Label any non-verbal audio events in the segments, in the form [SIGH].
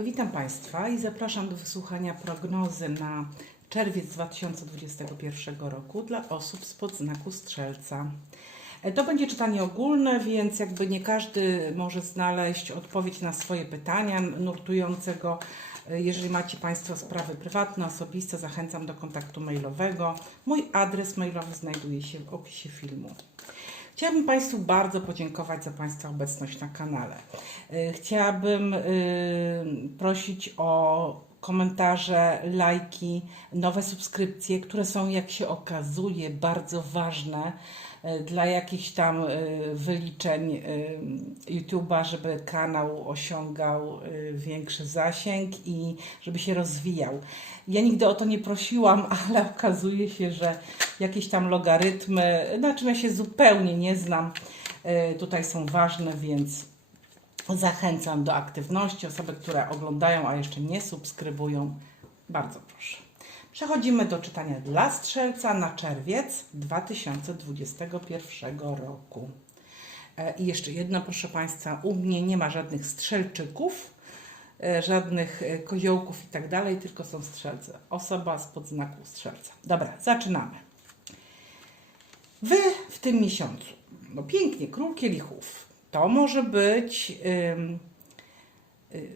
Witam Państwa i zapraszam do wysłuchania prognozy na czerwiec 2021 roku dla osób spod znaku Strzelca. To będzie czytanie ogólne, więc jakby nie każdy może znaleźć odpowiedź na swoje pytania nurtującego. Jeżeli macie Państwo sprawy prywatne, osobiste, zachęcam do kontaktu mailowego. Mój adres mailowy znajduje się w opisie filmu. Chciałabym Państwu bardzo podziękować za Państwa obecność na kanale. Y, Chciałabym y, prosić o komentarze, lajki, nowe subskrypcje, które są, jak się okazuje, bardzo ważne y, dla jakichś tam wyliczeń YouTube'a, żeby kanał osiągał większy zasięg i żeby się rozwijał. Ja nigdy o to nie prosiłam, [LAUGHS] ale okazuje się, że jakieś tam logarytmy, na czym ja się zupełnie nie znam, y, tutaj są ważne, więc zachęcam do aktywności. Osoby, które oglądają, a jeszcze nie subskrybują, bardzo proszę. Przechodzimy do czytania dla strzelca na czerwiec 2021 roku. E, I jeszcze jedno, proszę Państwa, u mnie nie ma żadnych strzelczyków, e, żadnych e, koziołków i tak dalej, tylko są strzelce. Osoba spod znaku strzelca. Dobra, zaczynamy. Wy w tym miesiącu, no pięknie, król kielichów, to może być y,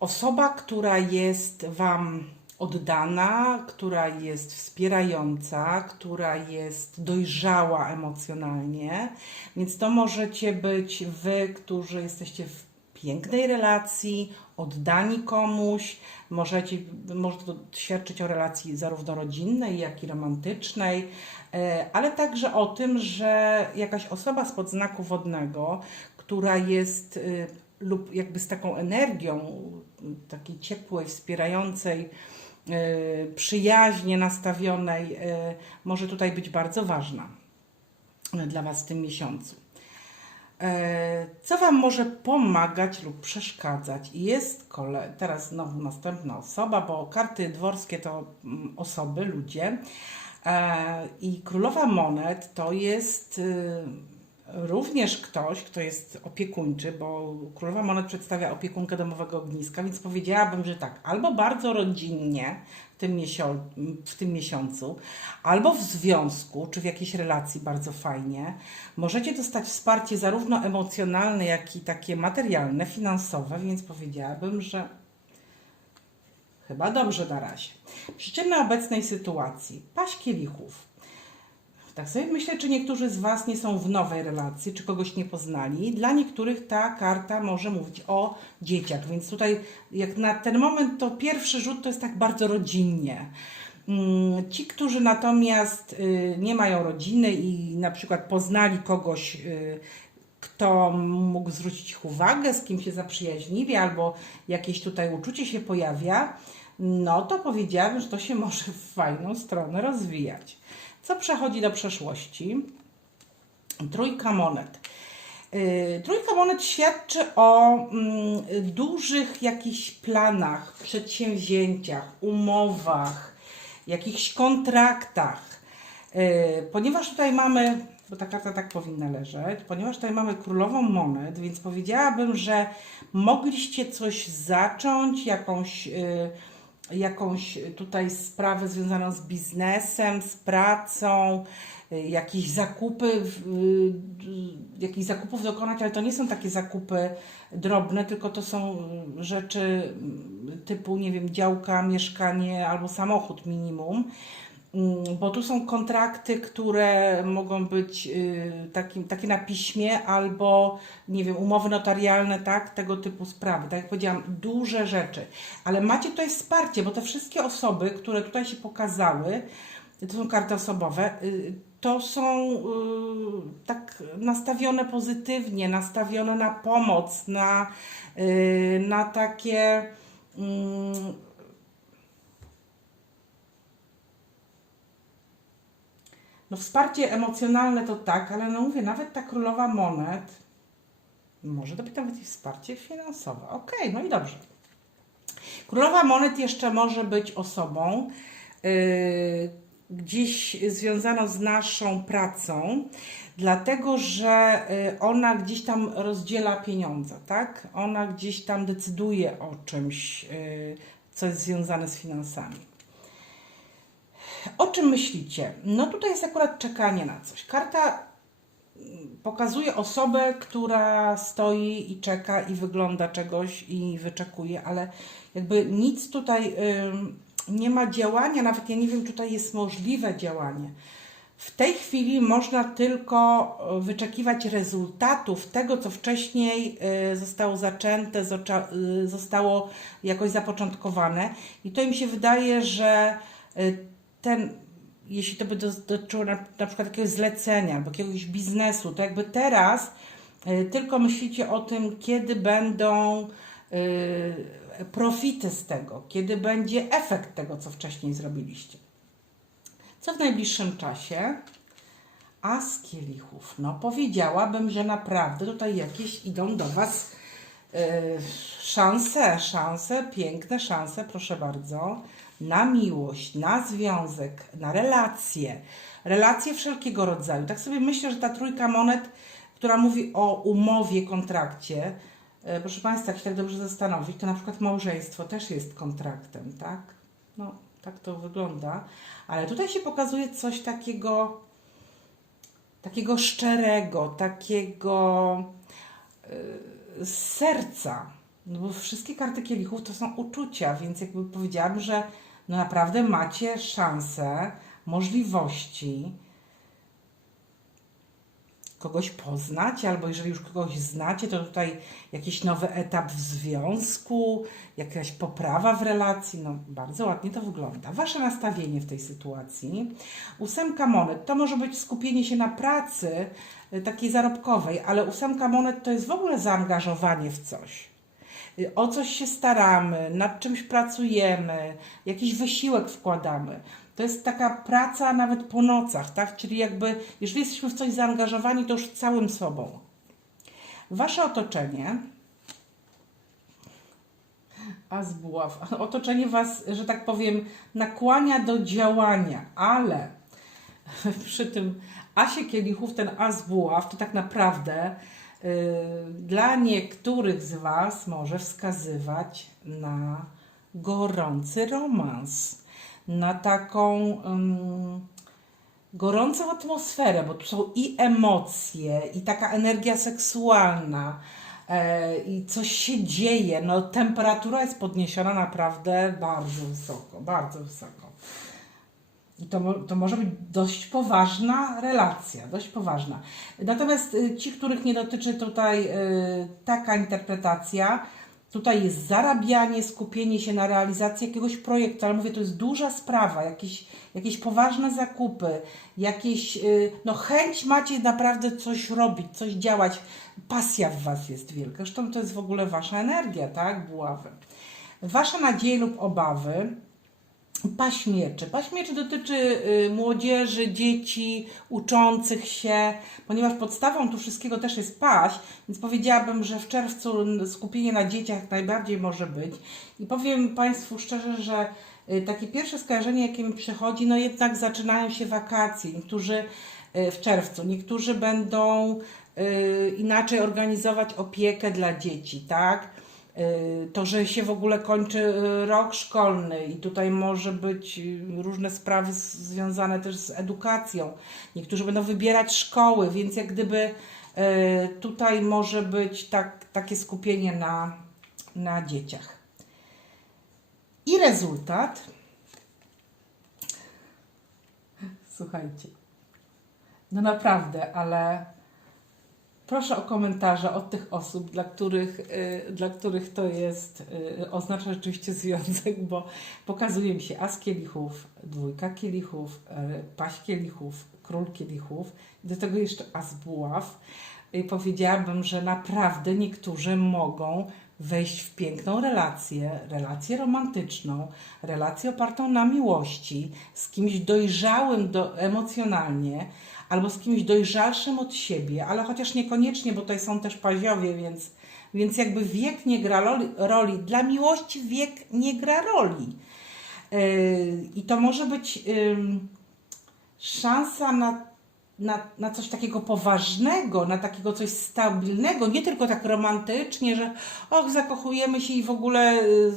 osoba, która jest Wam oddana, która jest wspierająca, która jest dojrzała emocjonalnie, więc to możecie być Wy, którzy jesteście w pięknej relacji, oddani komuś, możecie, może świadczyć o relacji zarówno rodzinnej, jak i romantycznej, e, ale także o tym, że jakaś osoba spod znaku wodnego, która jest y, lub jakby z taką energią takiej ciepłej, wspierającej, y, przyjaźnie nastawionej, y, może tutaj być bardzo ważna dla Was w tym miesiącu. E, Co Wam może pomagać lub przeszkadzać? I Jest kole... teraz znowu następna osoba, bo karty dworskie to mm, osoby, ludzie. E, I królowa monet to jest y, również ktoś, kto jest opiekuńczy, bo królowa monet przedstawia opiekunkę domowego ogniska, więc powiedziałabym, że tak, albo bardzo rodzinnie w tym, w tym miesiącu, albo w związku, czy w jakiejś relacji bardzo fajnie. Możecie dostać wsparcie zarówno emocjonalne, jak i takie materialne, finansowe, więc powiedziałabym, że chyba dobrze na razie. Przyczyna obecnej sytuacji. Paść kielichów. Tak sobie myślę, czy niektórzy z Was nie są w nowej relacji, czy kogoś nie poznali. Dla niektórych ta karta może mówić o dzieciach, więc tutaj jak na ten moment to pierwszy rzut to jest tak bardzo rodzinnie. Mm, Ci, którzy natomiast y, nie mają rodziny i na przykład poznali kogoś, y, kto mógł zwrócić ich uwagę, z kim się zaprzyjaźnili, albo jakieś tutaj uczucie się pojawia, no to powiedziałabym, że to się może w fajną stronę rozwijać. Co przechodzi do przeszłości? Trójka monet. Yy, Trójka monet świadczy o mm, dużych jakichś planach, przedsięwzięciach, umowach, jakichś kontraktach. Yy, Ponieważ tutaj mamy, bo ta karta tak powinna leżeć, ponieważ tutaj mamy królową monet, więc powiedziałabym, że mogliście coś zacząć, jakąś, yy, jakąś tutaj sprawę związaną z biznesem, z pracą, y, jakieś zakupy, y, jakichś zakupów dokonać, ale to nie są takie zakupy drobne, tylko to są y, rzeczy typu, nie wiem, działka, mieszkanie albo samochód minimum. Mm, Bo tu są kontrakty, które mogą być y, takim, takie na piśmie albo, nie wiem, umowy notarialne, tak, tego typu sprawy. Tak jak powiedziałam, duże rzeczy. Ale macie tutaj wsparcie, bo te wszystkie osoby, które tutaj się pokazały, to są karty osobowe, y, to są y, tak nastawione pozytywnie, nastawione na pomoc, na, na takie. mm, No wsparcie emocjonalne to tak, ale no mówię, nawet ta królowa monet może to być nawet i wsparcie finansowe. Okej, no i dobrze. Królowa monet jeszcze może być osobą, yy, gdzieś związana z naszą pracą, dlatego że y, ona gdzieś tam rozdziela pieniądze, tak? Ona gdzieś tam decyduje o czymś, y, co jest związane z finansami. O czym myślicie? No tutaj jest akurat czekanie na coś. Karta mm, pokazuje osobę, która stoi i czeka i wygląda czegoś i wyczekuje, ale jakby nic tutaj nie ma działania, nawet ja nie wiem, tutaj jest możliwe działanie. W tej chwili można tylko y, wyczekiwać rezultatów tego, co wcześniej y, zostało zaczęte, y, zostało jakoś zapoczątkowane. I to mi się wydaje, że ten, jeśli to by do- dotyczyło na, na przykład jakiegoś zlecenia albo jakiegoś biznesu, to jakby teraz y, tylko myślicie o tym, kiedy będą y, profity z tego, kiedy będzie efekt tego, co wcześniej zrobiliście. Co w najbliższym czasie? A z kielichów. No, powiedziałabym, że naprawdę tutaj jakieś idą do Was yy, szanse, szanse, piękne szanse, proszę bardzo, na miłość, na związek, na relacje, relacje wszelkiego rodzaju. Tak sobie myślę, że ta trójka monet, która mówi o umowie, kontrakcie, yy, proszę Państwa, jak się tak dobrze zastanowić, to na przykład małżeństwo też jest kontraktem, tak? No, tak to wygląda. Ale tutaj się pokazuje coś takiego, takiego szczerego, takiego yy, serca. No bo wszystkie karty kielichów to są uczucia, więc jakby powiedziałabym, że no naprawdę macie szansę, możliwości kogoś poznać, albo jeżeli już kogoś znacie, to tutaj jakiś nowy etap w związku, jakaś poprawa w relacji. No, bardzo ładnie to wygląda. Wasze nastawienie w tej sytuacji. Ósemka monet to może być skupienie się na pracy y, takiej zarobkowej, ale ósemka monet to jest w ogóle zaangażowanie w coś. Y, O coś się staramy, nad czymś pracujemy, jakiś wysiłek wkładamy. To jest taka praca nawet po nocach, tak? Czyli jakby, jeżeli jesteśmy w coś zaangażowani, to już całym sobą. Wasze otoczenie, a z buław, [LAUGHS] otoczenie Was, że tak powiem, nakłania do działania, ale [LAUGHS] przy tym asie kielichów, ten as buław, to tak naprawdę dla niektórych z Was może wskazywać na gorący romans, na taką ym, gorącą atmosferę, bo tu są i emocje, i taka energia seksualna, e, i coś się dzieje. No, temperatura jest podniesiona naprawdę bardzo wysoko, bardzo wysoko. To, to może być dość poważna relacja, dość poważna. Natomiast y, ci, których nie dotyczy tutaj y, taka interpretacja, tutaj jest zarabianie, skupienie się na realizacji jakiegoś projektu, ale mówię, to jest duża sprawa, jakieś, jakieś poważne zakupy, jakieś, y, no chęć macie naprawdę coś robić, coś działać, pasja w Was jest wielka, zresztą to jest w ogóle Wasza energia, tak, buławy. Wasze nadzieje lub obawy, Paść mieczy. Paść mieczy dotyczy y, młodzieży, dzieci, uczących się, ponieważ podstawą tu wszystkiego też jest paść, więc powiedziałabym, że w czerwcu skupienie na dzieciach najbardziej może być. I powiem Państwu szczerze, że y, takie pierwsze skojarzenie, jakie mi przychodzi, no jednak zaczynają się wakacje. Niektórzy y, w czerwcu, niektórzy będą inaczej organizować opiekę dla dzieci, tak? Y, To, że się w ogóle kończy y, rok szkolny i tutaj może być y, różne sprawy związane też z edukacją. Niektórzy będą wybierać szkoły, więc jak gdyby tutaj może być tak, takie skupienie na, na dzieciach. I rezultat. Słuchajcie. No naprawdę, ale Proszę o komentarze od tych osób, dla których, y, dla których to jest, y, oznacza rzeczywiście związek, bo pokazuje mi się as kielichów, dwójka kielichów, y, paść kielichów, król kielichów, do tego jeszcze as buław. I powiedziałabym, że naprawdę niektórzy mogą wejść w piękną relację, relację romantyczną, relację opartą na miłości, z kimś dojrzałym do, emocjonalnie, albo z kimś dojrzalszym od siebie, ale chociaż niekoniecznie, bo tutaj są też paziowie, więc, więc jakby wiek nie gra roli. Dla miłości wiek nie gra roli. Yy, I to może być ym, szansa na, na, na coś takiego poważnego, na takiego coś stabilnego, nie tylko tak romantycznie, że och, zakochujemy się i w ogóle, y,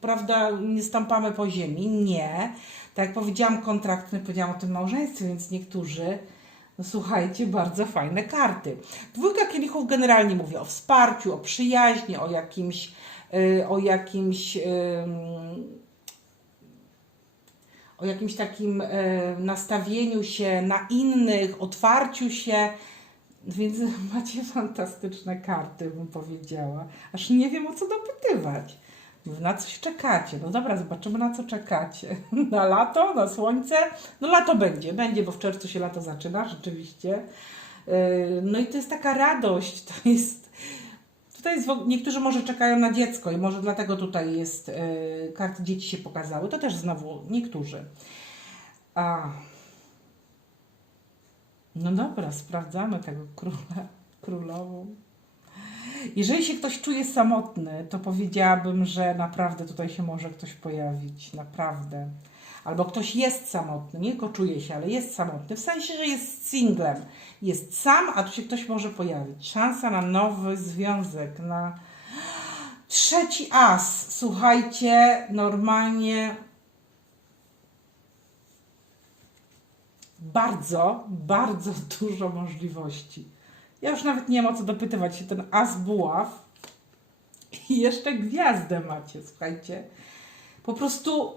prawda, nie stąpamy po ziemi. Nie. Tak jak powiedziałam, kontrakt, powiedziałam o tym małżeństwie, więc niektórzy, no słuchajcie, bardzo fajne karty. Dwójka kielichów generalnie mówi o wsparciu, o przyjaźni, o jakimś, y, o jakimś, o jakimś takim e, nastawieniu się na innych, otwarciu się. Więc [LAUGHS] macie fantastyczne karty, bym powiedziała. Aż nie wiem o co dopytywać. Na coś czekacie. No dobra, zobaczymy na co czekacie. [LAUGHS] Na lato, na słońce? No lato będzie, będzie, bo w czerwcu się lato zaczyna, rzeczywiście. E, No i to jest taka radość, to jest. Tutaj jest, niektórzy może czekają na dziecko i może dlatego tutaj jest, e, karty dzieci się pokazały. To też znowu niektórzy. A. No dobra, sprawdzamy tego króla, królową. Jeżeli się ktoś czuje samotny, to powiedziałabym, że naprawdę tutaj się może ktoś pojawić. Naprawdę. Albo ktoś jest samotny, nie tylko czuje się, ale jest samotny. W sensie, że jest singlem. Jest sam, a tu się ktoś może pojawić. Szansa na nowy związek, na trzeci as. Słuchajcie, normalnie bardzo, bardzo dużo możliwości. Ja już nawet nie mam co dopytywać się, ten as buław i jeszcze gwiazdę macie, słuchajcie. Po prostu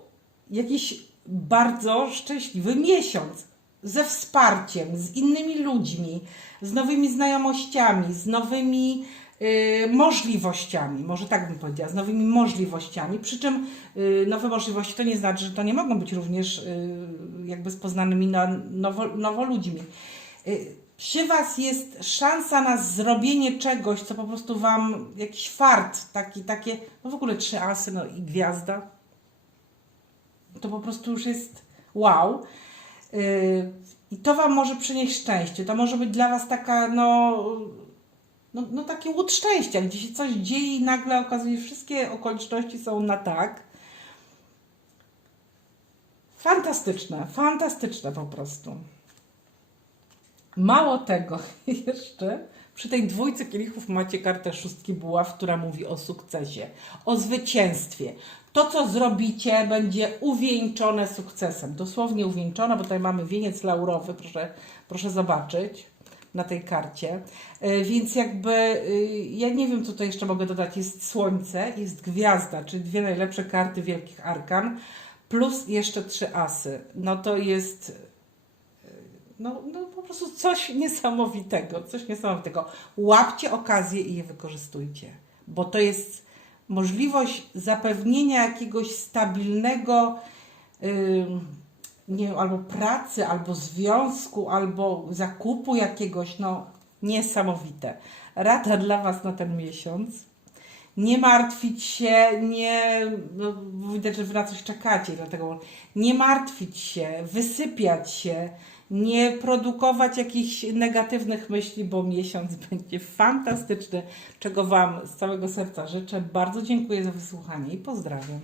jakiś bardzo szczęśliwy miesiąc ze wsparciem, z innymi ludźmi, z nowymi znajomościami, z nowymi y, możliwościami, może tak bym powiedziała, z nowymi możliwościami. Przy czym y, nowe możliwości to nie znaczy, że to nie mogą być również y, jakby z poznanymi na, nowo, nowo ludźmi. Przy Was jest szansa na zrobienie czegoś, co po prostu Wam jakiś fart, taki, takie, no w ogóle trzy asy, no i gwiazda. To po prostu już jest wow. Yy, I to Wam może przynieść szczęście. To może być dla Was taka, no, no, no taki łód szczęścia, gdzie się coś dzieje i nagle okazuje, że wszystkie okoliczności są na tak. Fantastyczne, fantastyczne po prostu. Mało tego, [LAUGHS] jeszcze przy tej dwójce kielichów macie kartę szóstki buław, która mówi o sukcesie, o zwycięstwie. To, co zrobicie, będzie uwieńczone sukcesem. Dosłownie uwieńczone, bo tutaj mamy wieniec laurowy, proszę, proszę zobaczyć na tej karcie. E, Więc jakby, y, ja nie wiem, co tutaj jeszcze mogę dodać. Jest słońce, jest gwiazda, czyli dwie najlepsze karty wielkich arkan, plus jeszcze trzy asy. No to jest no, no po prostu coś niesamowitego, coś niesamowitego. Łapcie okazję i je wykorzystujcie, bo to jest możliwość zapewnienia jakiegoś stabilnego, ym, nie wiem, albo pracy, albo związku, albo zakupu jakiegoś, no niesamowite. Rada dla Was na ten miesiąc. Nie martwić się, nie, no, widać, że wy na coś czekacie, dlatego nie martwić się, wysypiać się, nie produkować jakichś negatywnych myśli, bo miesiąc [LAUGHS] będzie fantastyczny, czego Wam z całego serca życzę. Bardzo dziękuję za wysłuchanie i pozdrawiam.